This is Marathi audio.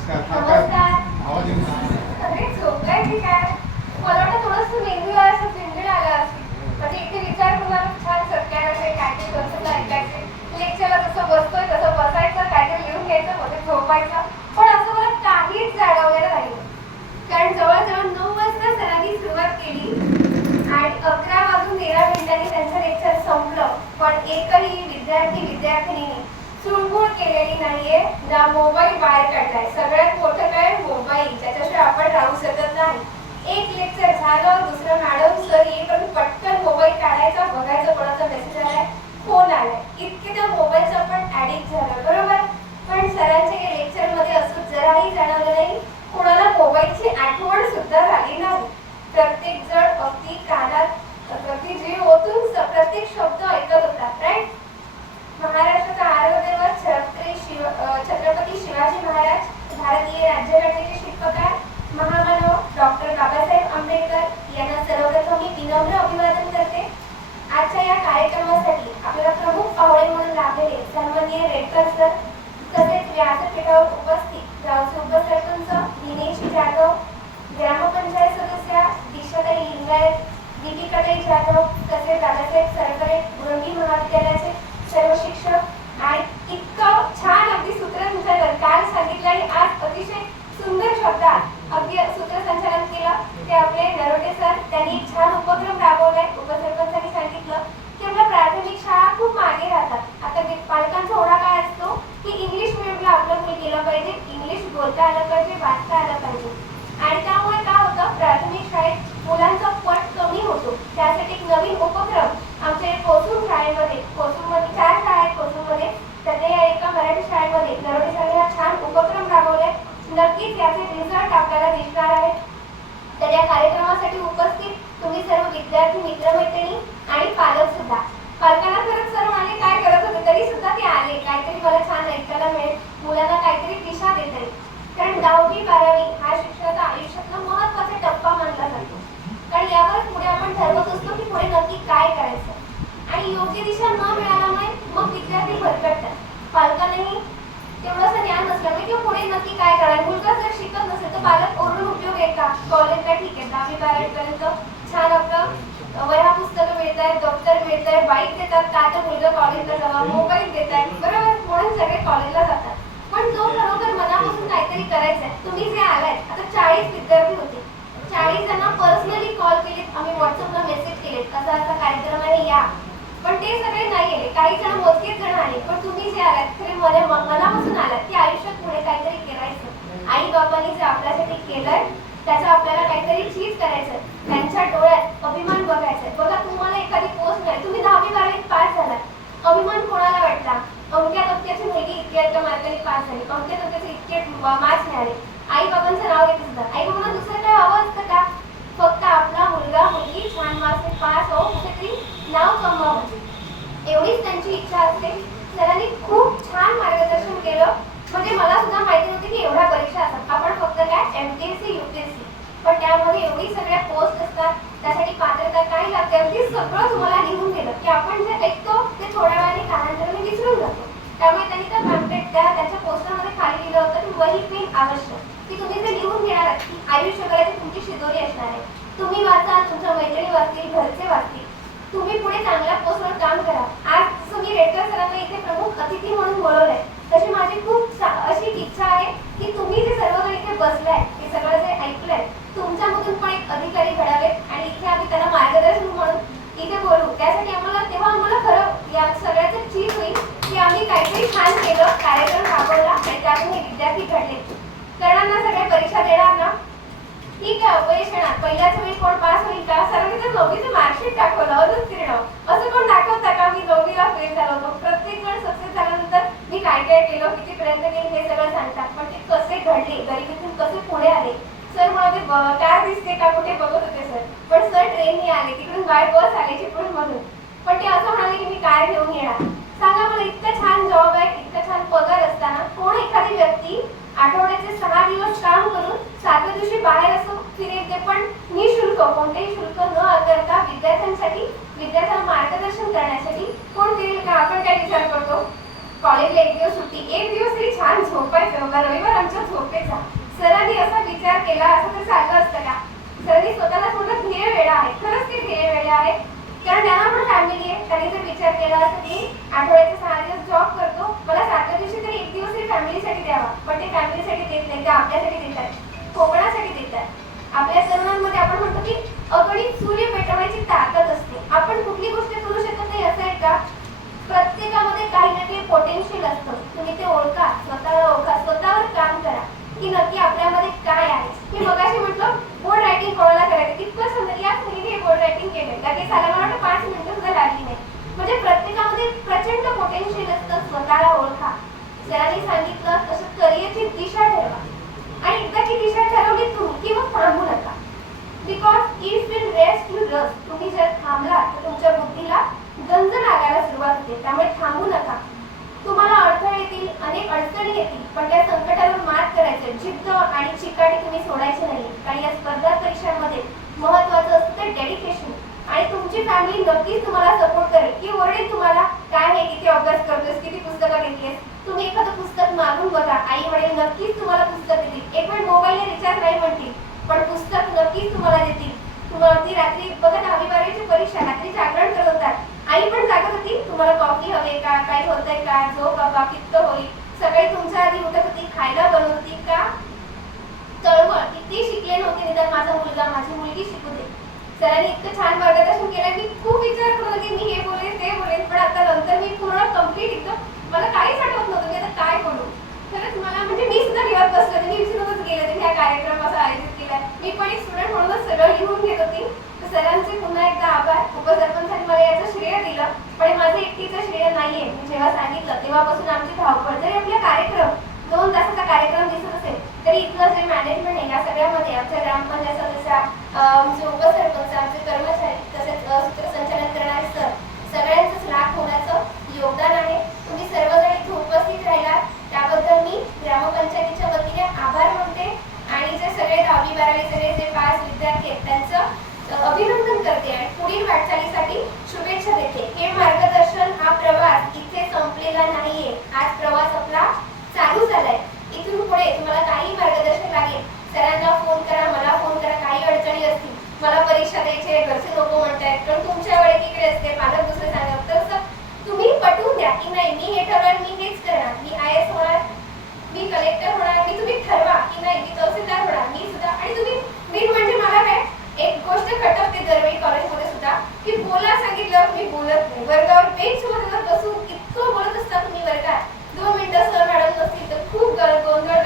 नमस्कार. नमस्कार. आवाज येत नाही. अरे झोपलाय की काय? मला वाटतं थोडंसं मेंदूला असं झिंजून आलं असेल. म्हणजे इथे विचार करून छान सत्यानं असेल काहीतरी कसं ऐकायचे. लेक्चरला जसं बसतोय तसं बसायचं काहीतरी लिहून घ्यायचं मध्ये झोपायचं. पण असं मला काहीच जाणवलेलं नाही. कारण जवळजवळ नऊ वाजता सरांनी सुरुवात केली. आणि अकरा वाजून तेरा मिनिटांनी त्यांचं लेक्चर संपलं. पण एकही विद्यार्थी विद्यार्थिनीने चुळबुळ केलेली नाहीये. ना मोबाईल बाहेर काढलाय. सगळ्यात मोठं काय मोबाईल ज्याच्याशिवाय आपण राहू शकत नाही एक लेक्चर झालं दुसरं मॅडम सर येईपर्यंत पटकन मोबाईल काढायचा बघायचं कोणाचा मेसेज आलाय फोन आलाय इतके त्या मोबाईलचं आपण ऍडिक्ट झालं बरोबर पण सरांच्या लेक्चरमध्ये असं जराही जाणवलं नाही कोणाला मोबाईलची आठवण सुद्धा झाली नाही प्रत्येक जण अगदी कानात अगदी जीव ओतून स- प्रत्येक शब्द ऐकत होता राईट महाराष्ट्राचा आरोग्यवर छत्रपती शिव अ, छत्रपती शिवाजी महाराज भारतीय राज्यघटनेचे शिल्पकार महामानव डॉक्टर बाबासाहेब आंबेडकर यांना सर्वप्रथम मी विनम्र अभिवादन करते आजच्या या कार्यक्रमासाठी आपल्याला प्रमुख पाहुणे म्हणून लाभलेले सर तसेच व्यासपीठावर उपस्थित गावचे उपसरपंच दिनेश जाधव ग्रामपंचायत सदस्या दिशाताई लिंगायत दीपिकाताई जाधव तसेच दादासाहेब सरकरे गुरंगी महाविद्यालयाचे सर्व शिक्षक. आणि इतकं छान अगदी सूत्रसंचालन काल सांगितलं आणि आज अतिशय सुंदर शब्दात अगदी सूत्रसंचालन केलं ते आपले नरोटे सर त्यांनी एक छान उपक्रम राबवलाय उपसरपंचांनी सांगितलं की आपल्या प्राथमिक शाळा खूप मागे राहतात आता वि- पालकांचा ओढा काय असतो की इंग्लिश मिडियमला आपलं मुलं गेलं पाहिजे इंग्लिश बोलता आलं पाहिजे वाचता आलं पाहिजे आणि त्यामुळे काय होतं प्राथमिक शाळेत मुलांचा पट कमी होतो त्यासाठी एक नवीन उपक्रम आमच्या कोसूर शाळेमध्ये कोसूरमध्ये चार शाळा आहेत कोसूरमध्ये तर या एका मराठी शाळेमध्ये नरोडे शाळेला हा छान उपक्रम राबवलाय नक्कीच याचे रिझल्ट आपल्याला दिसणार आहेत. तर या कार्यक्रमासाठी उपस्थित तुम्ही सर्व विद्यार्थी मित्रमैत्रिणी आणि पालक सुद्धा. पालकांना खरंच सर्व आणि काय करत होते तरी सुद्धा ते आले. काहीतरी मला छान ऐकायला मिळेल. मुलांना काहीतरी दिशा देता येईल. कारण दहावी बारावी हा शिक्षणाचा आयुष्यातला महत्त्वाचा टप्पा मानला जातो. कारण यावर पुढे आपण ठरवत असतो की पुढे नक्की काय करायचं. आणि योग्य दिशा न मिळाल्यामुळे मग विद्यार्थी भरकटतात. पालकांनाही तेवढंसं ज्ञान नसल्यामुळे किंवा पुढे नक्की काय करायला मुलगा जर शिकत नसेल तर पालक ओरडून उपयोग आहे का? कॉलेजला ठीक आहे दहावी बारावी पर्यंत छान आपलं वह्या पुस्तकं मिळत आहेत दप्तर मिळत आहे बाईक देतात का तर मुलगा कॉलेजला जावा मोबाईल देत आहेत बरोबर? म्हणून सगळे कॉलेजला जातात. पण जो खरोखर मनापासून काहीतरी करायचं आहे तुम्ही जे आलाय आता चाळीस विद्यार्थी होते. चाळीस जणांना पर्सनली कॉल केलेत आम्ही व्हॉट्सअपला मेसेज केलेत असा असा कार्यक्रम आहे या. पण ते सगळे नाही आले काही जण मोजकेच जण आले पण तुम्ही जे आलात खरे मला मनापासून आलात की आयुष्यात पुढे काहीतरी करायचं. आई बाबांनी जे आपल्यासाठी केलंय त्याचं आपल्याला काहीतरी चीज करायचं त्यांच्या डोळ्यात अभिमान बघायचा बघा तुम्हाला एखादी पोस्ट मिळाली. तुम्ही दहावी बारावीत पास झालात. अभिमान कोणाला वाटला? अमक्या तमक्याची मुलगी इतक्या मार्गाने पास झाली. अमक्या तमक्याचे इतके मार्क्स मिळाले. आई बाबांचं नाव घेत सुद्धा आई बाबांना दुसरं काय हवं असतं का फक्त आपला मुलगा मुलगी छान मार्क्स पास हो कुठेतरी नाव कमवावं एवढीच त्यांची इच्छा असते सरांनी खूप छान मार्गदर्शन केलं म्हणजे मला सुद्धा माहिती नव्हती की एवढ्या परीक्षा असतात आपण फक्त काय M P S C U P S C पण त्यामध्ये एवढी सगळ्या पोस्ट असतात त्यासाठी पात्रता काय लागते? अगदी सगळं तुम्हाला लिहून दिलं. की आपण जे ऐकतो ते थोड्या वेळाने कालांतराने विसरून जातो. त्यामुळे त्यांनी त्या पॅम्पलेट त्या त्याच्या पोस्टरमध्ये खाली लिहिलं होतं की वही पेन आवश्यक. की तुम्ही जे लिहून घेणार आहात की आयुष्यभराची तुमची शिदोरी असणार आहे. तुम्ही वाचा तुमच्या मैत्रिणी वाचतील घरचे वाचतील. तुम्ही पुढे चांगल्या पोस्टवर काम करा आज जसं मी रेडकर सरांना इथे प्रमुख अतिथी म्हणून बोलवलंय तशी माझी खूप सा- अशी इच्छा आहे की तुम्ही जे सर्वजण इथे बसलाय हे सगळं जे ऐकलंय तुमच्यामधून पण एक अधिकारी घडावेत आणि इथे आम्ही त्यांना मार्गदर्शन म्हणून इथे बोलू त्यासाठी आम्हाला तेव्हा आम्हाला खरं या सगळ्याचं चीज होईल की आम्ही काहीतरी छान केलं कार्यक्रम राबवला विद्यार्थी घडले. करणार सगळ्या परीक्षा देणार ना? ठीक आहे अपयश येणार. पहिल्याच वेळी कोण पास होईल का? सरांनी तर नववीचं मार्कशीट दाखवलं अनुत्तीर्ण असं कोण दाखवता का? मी दोघीला फेल झालो होतो. प्रत्येक जण सक्सेस झाल्यानंतर मी काय काय केलं किती प्रयत्न केले हे सगळं सांगतात. पण ते कसे घडले? गरिबीतून कसे पुढे आले? सर म्हणाले कार दिसते का? कुठे बघत होते सर? पण सर ट्रेनने आले. तिकडून बाय बस आले चिपळूण म्हणून. पण ते असं म्हणाले की मी काय घेऊन येणार. सांगा मला इतकं छान एक दिवस होती. एक दिवस तरी छान झोपायचं. रविवार आमच्या झोपेचा. सरांनी असा विचार केला असं तर चाललं असतं का? सरांनी स्वतःला पूर्ण ध्येय वेळा आहे. खरंच ते ध्येय वेळा आहे. कारण त्यांना पण फॅमिली आहे. त्यांनी जर विचार केला असं की आठवड्याचे सहा दिवस जॉब करतो. मला सातव्या दिवशी तरी एक दिवस तरी फॅमिलीसाठी द्यावा. पण ते फॅमिलीसाठी देत नाही ते आपल्यासाठी देतात कोकणासाठी देतात आपल्या तरुणांमध्ये आपण म्हणतो की अगणित सूर्य पेटवायची ताकद असते. आपण कुठली गोष्ट करू शकत नाही असं आहे का? प्रत्येकामध्ये काही ना काही पोटेन्शियल असतं. तुम्ही ते ओळखा ओळखा स्वतःवर काम करा की नक्की आपल्यामध्ये काय आहे मी मगाशी म्हटलं बोर्ड रायटिंग कोणाला करायचं तितकं समजा की याच मुलीने हे बोर्ड रायटिंग केलं लगेच झालं मला वाटतं पाच मिनिटं सुद्धा लागली नाही म्हणजे प्रत्येकामध्ये प्रचंड पोटेन्शियल असतं स्वतःला ओळखा सरांनी सांगितलं तसं करिअरची दिशा ठरवा आणि एकदा की दिशा ठरवली तुम्ही की मग थांबू नका because if will rest you rust तुम्ही जर थांबला तर तुमच्या बुद्धीला गंज लागायला सुरुवात होते त्यामुळे थांबू नका तुम्हाला अडथळे येतील अनेक अडचणी येतील पण त्या संकटावर मात करायचं जिद्द आणि चिकाटी तुम्ही सोडायची नाही कारण या स्पर्धा परीक्षांमध्ये महत्वाचं असतं ते डेडिकेशन आणि तुमची फॅमिली नक्कीच तुम्हाला सपोर्ट करेल. की ओरडेल तुम्हाला काय हे किती अभ्यास करतोस किती पुस्तकं घेतलीस तुम्ही एखादं पुस्तक मागून बघा. आई वडील नक्कीच तुम्हाला पुस्तक देतील. एक वेळ मोबाईलने रिचार्ज नाही म्हणतील पण पुस्तक नक्कीच तुम्हाला देतील. तुम्हाला ती रात्री बघा दहावी बारावीची परीक्षा रात्री जागरण करत आई पण जागत होती तुम्हाला कॉफी हवे का? काही होतंय का? झोप बाबा कितकं होईल? सकाळी तुमच्या आधी उठत होती खायला बनवती का चळवळ किती शिकले नव्हते निदान माझा मुलगा माझी मुलगी शिकू दे सरांनी इतकं छान मार्गदर्शन केलं मी खूप विचार करत होते मी हे बोलेन ते बोलेन पण आता नंतर मी पूर्ण कंप्लीट एकदम मला काहीच आठवत नव्हतं मी आता काय बोलू. खरंच मला म्हणजे मी सुद्धा लिहत बसले होते मी विसरूनच गेले होते ह्या कार्यक्रम असा आयोजित केलाय मी पण एक स्टुडंट म्हणूनच सगळं लिहून घेत होती. तर सरांचे पुन्हा एकदा आभार. उपसरपंचांनी मला याचं श्रेय दिलं पण माझं एकटीचं श्रेय नाहीये. मी जेव्हा सांगितलं तेव्हापासून आमची धावपळ. जरी आपला कार्यक्रम दोन तासाचा कार्यक्रम दिसत असेल तर इथलं जे मॅनेजमेंट आहे या सगळ्यामध्ये आमच्या ग्रामपंचायत सदस्य आमचे उपसरपंच आमचे कर्मचारी तसेच सूत्रसंचालन करणारे सर सगळ्यांचंच लाभ होण्याचं योगदान आहे. तुम्ही सर्वजण इथे उपस्थित राहिला. त्याबद्दल मी ग्रामपंचायतीच्या वतीने आभार मानते आणि जे सगळे दहावी बारावी सगळे जे पाच विद्यार्थी आहेत त्यांचं अभिनंदन करते आणि पुढील वाटचालीसाठी शुभेच्छा देते. हे मार्गदर्शन हा प्रवास इथे संपलेला नाहीये. आज प्रवास आपला पुढे तुम्हाला काही मार्गदर्शन लागेल सरांना फोन करा मला फोन करा काही अडचणी असतील मला परीक्षा द्यायची आहे घरचे लोक म्हणतायत पण तुमच्या वेळ तिकडे असते पालक दुसरं सांगत तर तुम्ही पटवून द्या की नाही मी हे ठरवणार मी हेच करणार. मी आय एस होणार मी कलेक्टर होणार मी तुम्ही ठरवा की नाही मी तहसीलदार होणार मी सुद्धा. आणि तुम्ही मी म्हणजे मला काय एक गोष्ट खटकते दरवेळी कॉलेजमध्ये सुद्धा की बोला सांगितलं मी बोलत नाही. वर्गावर बेंच मध्ये बसून इतकं बोलत असतात तुम्ही वर्गात दोन मिनिटं सर मॅडम नसतील तर खूप गोंधळ